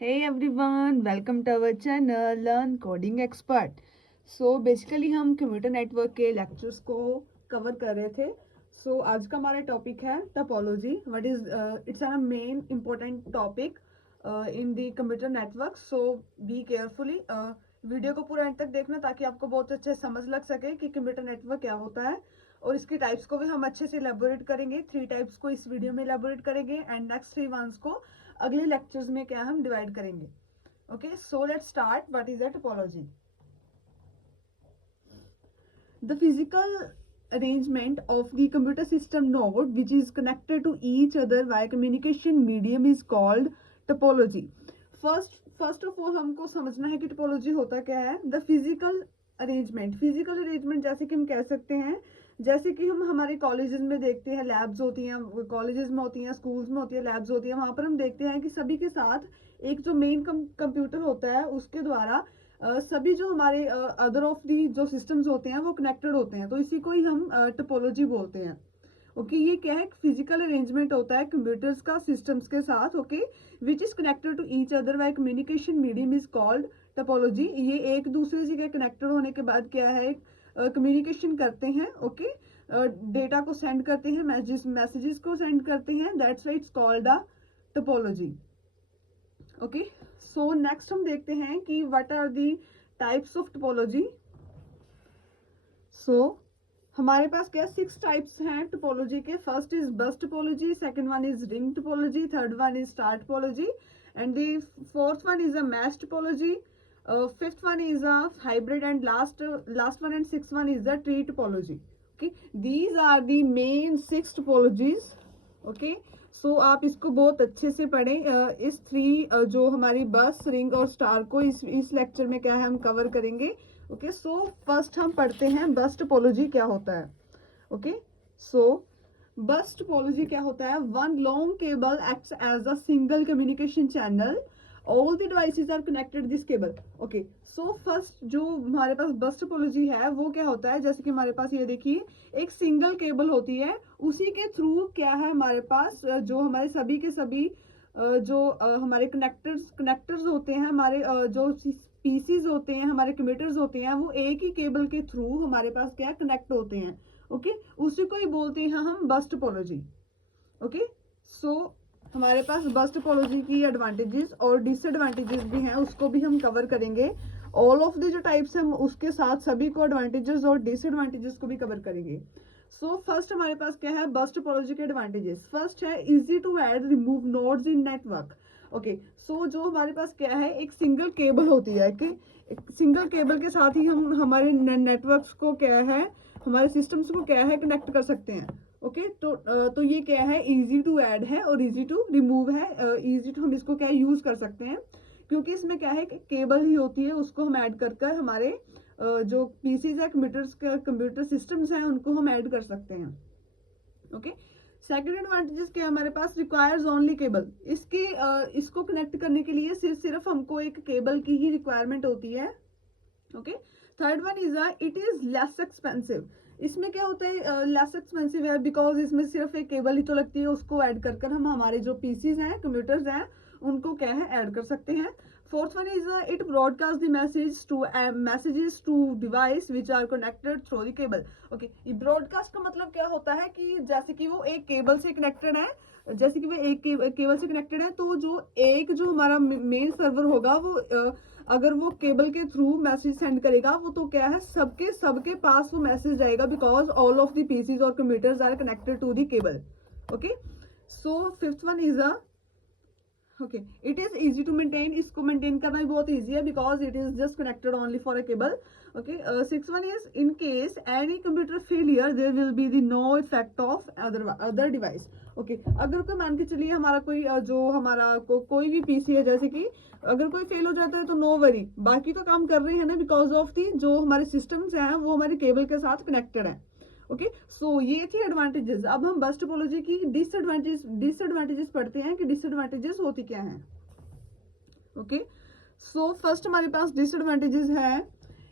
Hey everyone, welcome to our channel Learn Coding Expert. Basically हम computer network के lectures को cover कर रहे थे. आज का हमारा टॉपिक है topology. What is it's a main important topic in the computer network. Be carefully video को पूरा एंड तक देखना ताकि आपको बहुत अच्छे समझ लग सके कि कंप्यूटर नेटवर्क क्या होता है और इसकी टाइप्स को भी हम अच्छे से एलेबोरेट करेंगे. 3 टाइप्स को इस वीडियो में एलेबोरेट करेंगे एंड नेक्स्ट 3 वंस को अगले लेक्चर्स में क्या हम डिवाइड करेंगे. Okay, so let's start. What is a topology? The physical arrangement of the computer system node which is connected to each other via communication medium is called topology. First of all हमको समझना है कि topology होता क्या है. The physical arrangement जैसे कि हम कह सकते हैं, जैसे कि हम हमारे कॉलेजेस में देखते हैं, लैब्स होती हैं, कॉलेजेस में होती हैं, स्कूल्स में होती है, लैब्स होती है. वहां पर हम देखते हैं कि सभी के साथ एक जो मेन कंप्यूटर होता है उसके द्वारा सभी जो हमारे अदर ऑफ दी जो सिस्टम्स होते हैं वो कनेक्टेड होते हैं. तो इसी को ही हम टोपोलॉजी बोलते हैं. ओके, ये क्या है? फिजिकल अरेंजमेंट होता है कंप्यूटर्स का सिस्टम्स के साथ. Okay, which is connected to each other by communication medium is called topology. ये एक दूसरे से कनेक्टेड होने के बाद क्या है, कम्युनिकेशन करते हैं. ओके, डेटा को सेंड करते हैं, मैसेजेस को सेंड करते हैं. That's why it's called the topology. Okay, so next हम देखते हैं कि what are the types of topology. हमारे पास क्या 6 टाइप्स हैं टोपोलॉजी के. First is bus topology, second one is ring topology, third one is star topology and the fourth one is a mesh topology, fifth one is a hybrid and last one and sixth one is the tree topology. Okay, these are the main 6 topologies. Okay, आप इसको बहुत अच्छे से पढ़ें. इस 3 जो हमारी बस, रिंग और स्टार को इस लेक्चर में क्या है हम कवर करेंगे. ओके, फर्स्ट हम पढ़ते हैं बस टोपोलॉजी क्या होता है. ओके, बस टोपोलॉजी क्या होता है? One long cable acts as a single communication channel. All the devices are connected this cable. Okay, first जो हमारे पास बस टोपोलॉजी है वो क्या होता है, जैसे कि हमारे पास ये देखिए एक सिंगल केबल होती है. उसी के थ्रू क्या है हमारे पास जो हमारे सभी के सभी जो हमारे कनेक्टर्स होते हैं, हमारे जो पीसीज होते हैं, हमारे कंप्यूटर्स होते हैं, वो एक ही केबल के थ्रू हमारे पास क्या कनेक्ट होते हैं. ओके, उसी को ही बोलते हैं हम बस टोपोलॉजी. ओके, हमारे पास बस टोपोलॉजी की एडवांटेजेस और डिसएडवांटेजेस भी हैं, उसको भी हम कवर करेंगे. ऑल ऑफ द जो टाइप्स हम उसके साथ सभी को एडवांटेजेस और डिसएडवांटेजेस को भी कवर करेंगे. फर्स्ट हमारे पास क्या है बस टोपोलॉजी के एडवांटेजेस. फर्स्ट है easy to add remove nodes in network. Okay, जो हमारे पास क्या है एक सिंगल केबल होती है कि एक सिंगल केबल के साथ ही हम हमारे नेटवर्क्स को क्या है, हमारे सिस्टम्स को क्या है कनेक्ट कर सकते हैं. ओके, तो ये क्या है, इजी टू ऐड है और इजी टू रिमूव है. इजी टू हम इसको क्या यूज कर सकते हैं क्योंकि इसमें क्या है कि केबल ही होती है, उसको हम ऐड कर हमारे जो पीसीज है, कंप्यूटर सिस्टम्स हैं, उनको हम ऐड कर सकते हैं. ओके, सेकंड एडवांटेजेस क्या है हमारे पास, रिक्वायर्स ओनली केबल. इसको कनेक्ट करने के लिए सिर्फ हमको एक केबल की ही रिक्वायरमेंट होती है. Okay, third one is it is less expensive. इसमें क्या होता है लेस एक्सपेंसिव है बिकॉज इसमें सिर्फ एक केबल ही तो लगती है, उसको ऐड कर हम हमारे जो पीसीज हैं, कंप्यूटर्स हैं, उनको क्या है ऐड कर सकते हैं. Fourth one is it broadcast the messages to device which are connected through the cable. Okay, ये ब्रॉडकास्ट का मतलब क्या होता है कि जैसे कि वो एक केबल से कनेक्टेड है, जैसे कि वो एक केबल से कनेक्टेड है, तो जो हमारा मेन सर्वर होगा वो अगर वो केबल के थ्रू मैसेज सेंड करेगा वो तो क्या है सबके पास वो मैसेज जाएगा because all of the PCs और computers are connected to the cable. Okay, fifth one is okay, it is easy to maintain. इसको मेंटेन करना भी बहुत इजी है because it is just connected only for a cable. Okay, six one is in case any computer failure there will be the no effect of other device. Okay, अगर कोई मान के चलिए हमारा कोई जो हमारा कोई भी पीसी है, जैसे कि अगर कोई फेल हो जाता है तो नो वरी, बाकी तो काम कर रहे हैं ना बिकॉज ऑफ दी जो हमारे सिस्टम्स हैं वो हमारे केबल के साथ कनेक्टेड है. ओके, ये थी एडवांटेजेस. अब हम बस टोपोलॉजी की डिसएडवांटेजेस पढ़ते हैं कि डिसएडवांटेजेस होती क्या हैं. ओके, फर्स्ट हमारे पास डिसएडवांटेजेस है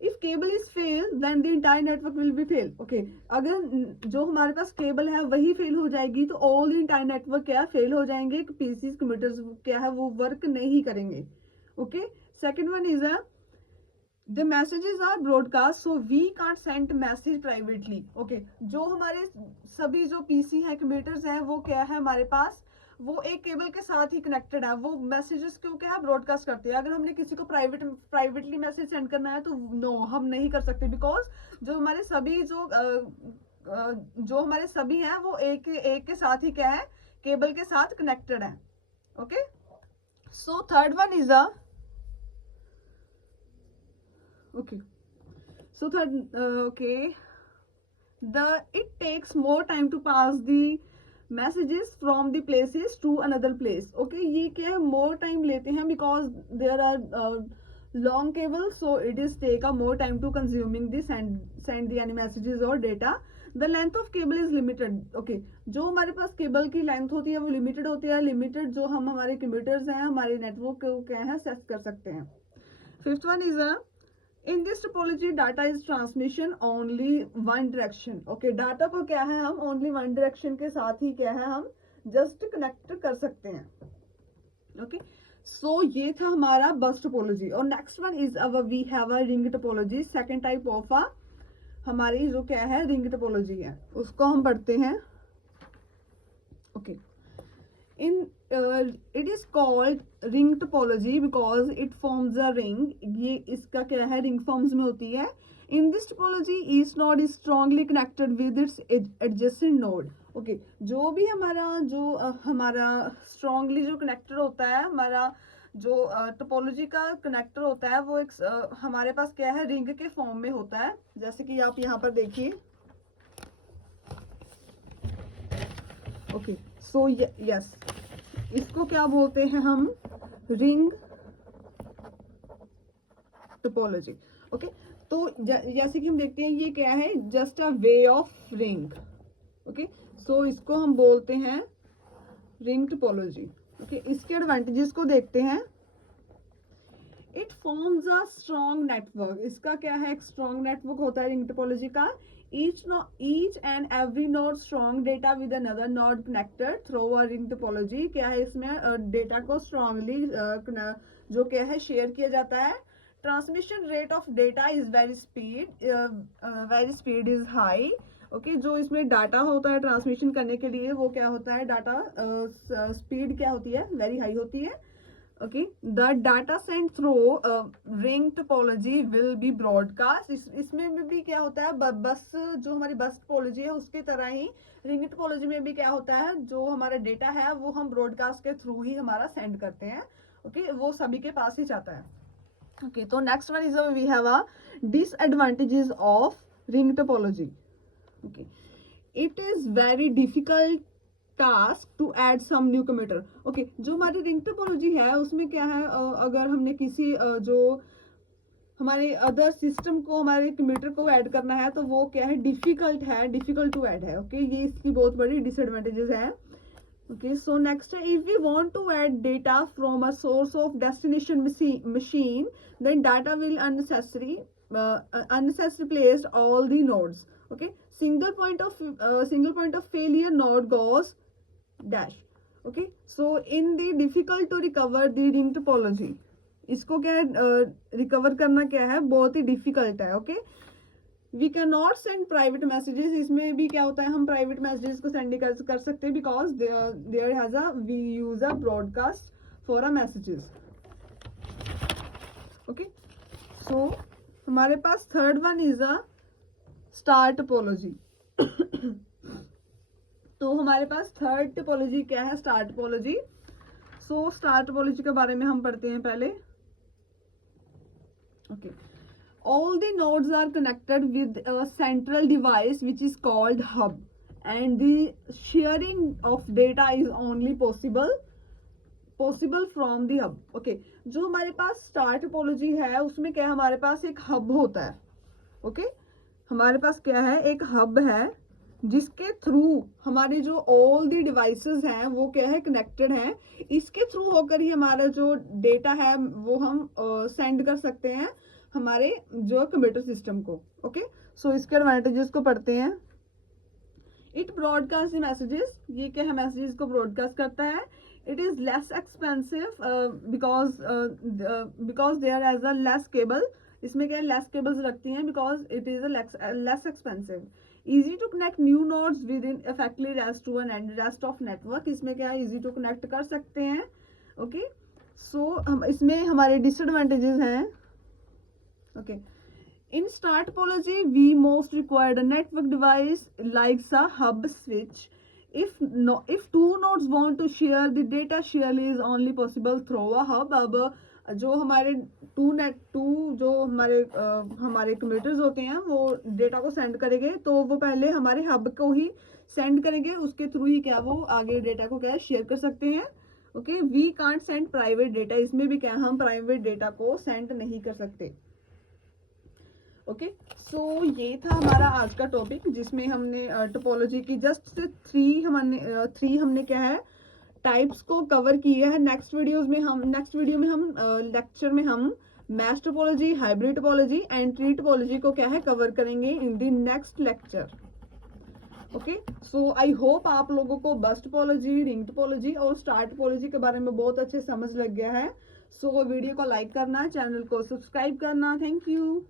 if cable is fail then the entire network will be fail. Okay, अगर जो हमारे पास केबल है वही फेल हो जाएगी तो ऑल द इंटायर नेटवर्क क्या फेल हो जाएंगे, पीसीज कंप्यूटर्स क्या है वो वर्क नहीं करेंगे। Okay, second one is the messages are broadcast so we can't send message privately. Okay, जो हमारे सभी जो पीसी है कंप्यूटर्स हैं वो क्या है हमारे पास वो एक केबल के साथ ही कनेक्टेड है, वो मैसेजेस को क्या है ब्रॉडकास्ट करते हैं। अगर हमने किसी को प्राइवेटली मैसेज सेंड करना है तो नो हम नहीं कर सकते, बिकॉज जो हमारे सभी जो हमारे सभी हैं वो एक के साथ ही क्या है केबल के साथ कनेक्टेड है। Okay, so third one is it takes more time to pass the messages from the places to another place। okay, ये क्या है more time लेते हैं because there are long cable, so it is take a more time to consuming the send the any messages or data। the length of cable is limited। okay, जो हमारे पास cable की length होती है वो limited होती है, limited जो हम हमारे कंप्यूटर्स हैं हमारे नेटवर्क को क्या है सेट कर सकते हैं। Fifth one is in this topology data is transmission only one direction. Okay, data को क्या है हम ओनली वन डायरेक्शन के साथ ही क्या है हम जस्ट कनेक्ट कर सकते हैं। ओके, सो ये था हमारा बस टोपोलॉजी। और next one is we have a ring topology, second type of हमारी जो क्या है रिंग टोपोलॉजी है उसको हम पढ़ते हैं। Okay, it is called ring topology because it forms a ring। ये इसका क्या है रिंग फॉर्म्स में होती है। in this topology each node is strongly connected with its adjacent node। okay, जो भी हमारा strongly जो कनेक्टर होता है हमारा जो टोपोलॉजी का कनेक्टर होता है वो एक हमारे पास क्या है रिंग के फॉर्म में होता है, जैसे कि आप यहाँ पर देखिए। ओके, सो यस इसको क्या बोलते हैं हम रिंग टोपोलॉजी। ओके, तो जैसे कि हम देखते हैं ये क्या है just a way of ring. Okay, so इसको हम बोलते हैं रिंग टोपोलॉजी। ओके, इसके एडवांटेजेस को देखते हैं। It forms a strong network, इसका क्या है एक स्ट्रॉन्ग नेटवर्क होता है रिंग टोपोलॉजी का। each and every node strong data with another node connected through a ring topology। क्या है इसमें डेटा को स्ट्रांगली जो क्या है शेयर किया जाता है। Transmission rate of data is very speed is high. Okay, जो इसमें डाटा होता है ट्रांसमिशन करने के लिए वो क्या होता है डाटा स्पीड क्या होती है वेरी हाई होती है। okay, the data sent through ring topology will be broadcast। इसमें भी क्या होता है बस जो हमारी बस टोपोलॉजी है उसकी तरह ही रिंग टोपोलॉजी में भी क्या होता है जो हमारा डेटा है वो हम ब्रॉडकास्ट के थ्रू ही हमारा सेंड करते हैं। ओके, वो सभी के पास ही जाता है। ओके, तो next one is we have a disadvantages of ring topology. Okay, it is very difficult task to add some new computer. Okay, जो हमारी रिंग टोपोलॉजी है उसमें क्या है अगर हमने किसी जो हमारे अदर सिस्टम को हमारे कंप्यूटर को ऐड करना है तो वो क्या है डिफिकल्ट टू ऐड है। ओके, ये इसकी बहुत बड़ी डिसएडवांटेजेस है। ओके, सो नेक्स्ट है if we want to add data from a source of destination machine then data will unnecessary placed all the nodes। okay, single point of failure node goes dash। okay, so in the difficult to recover the ring topology इसको क्या recover करना क्या है बहुत ही difficult है। Okay, we can not send private messages, इसमें भी क्या होता है हम प्राइवेट मैसेजेस को सेंड कर सकते हैं because there has a we use a broadcast for a messages. Okay, so हमारे पास third one is a star topology. तो हमारे पास थर्ड टोपोलॉजी क्या है star topology. So star topology के बारे में हम पढ़ते हैं पहले। Okay, all the nodes are connected with a central device which is called hub and the sharing of data is only possible from the hub। okay, जो हमारे पास star topology है उसमें क्या हमारे पास एक हब होता है। ओके, हमारे पास क्या है एक हब है जिसके थ्रू हमारे जो ऑल दी डिवाइसेस हैं वो क्या है कनेक्टेड हैं, इसके थ्रू होकर ही हमारा जो डेटा है वो हम सेंड कर सकते हैं हमारे जो कंप्यूटर सिस्टम को। ओके, सो इसके एडवांटेजेस को पढ़ते हैं। इट ब्रॉडकास्ट मैसेजेस, ये क्या है, मैसेजेस को ब्रॉडकास्ट करता है। It is less expensive because they are as a less cable, इसमें क्या है लेस केबल्स रखती हैं because it is a less expensive. Easy to connect new nodes with in effectively rest of network, इसमें क्या है इजी टू कनेक्ट कर सकते हैं। ओके, सो हम इसमें हमारे डिसएडवांटेजेस हैं। Okay, in start topology, we most required a network device like a hub switch. If two nodes want to share, the data share is only possible through a hub. अब जो हमारे जो हमारे computers होते हैं वो data को send करेंगे, तो वो पहले हमारे हब को ही सेंड करेंगे, उसके थ्रू ही क्या वो आगे डेटा को क्या शेयर कर सकते हैं। Okay, we can't send private data, इसमें भी क्या हम प्राइवेट डेटा को सेंड नहीं कर सकते। ओके, सो ये था हमारा आज का टॉपिक, जिसमें हमने टोपोलॉजी की जस्ट थ्री हमने क्या है टाइप्स को कवर किया है। नेक्स्ट वीडियो में हम लेक्चर में हम mesh topology, hybrid topology and tree topology को क्या है कवर करेंगे in the next lecture. Okay, so I hope आप लोगों को बस टोपोलॉजी, रिंग टोपोलॉजी और स्टार टोपोलॉजी के बारे में बहुत अच्छे समझ लग गया है। सो वीडियो को लाइक करना, चैनल को सब्सक्राइब करना। Thank you.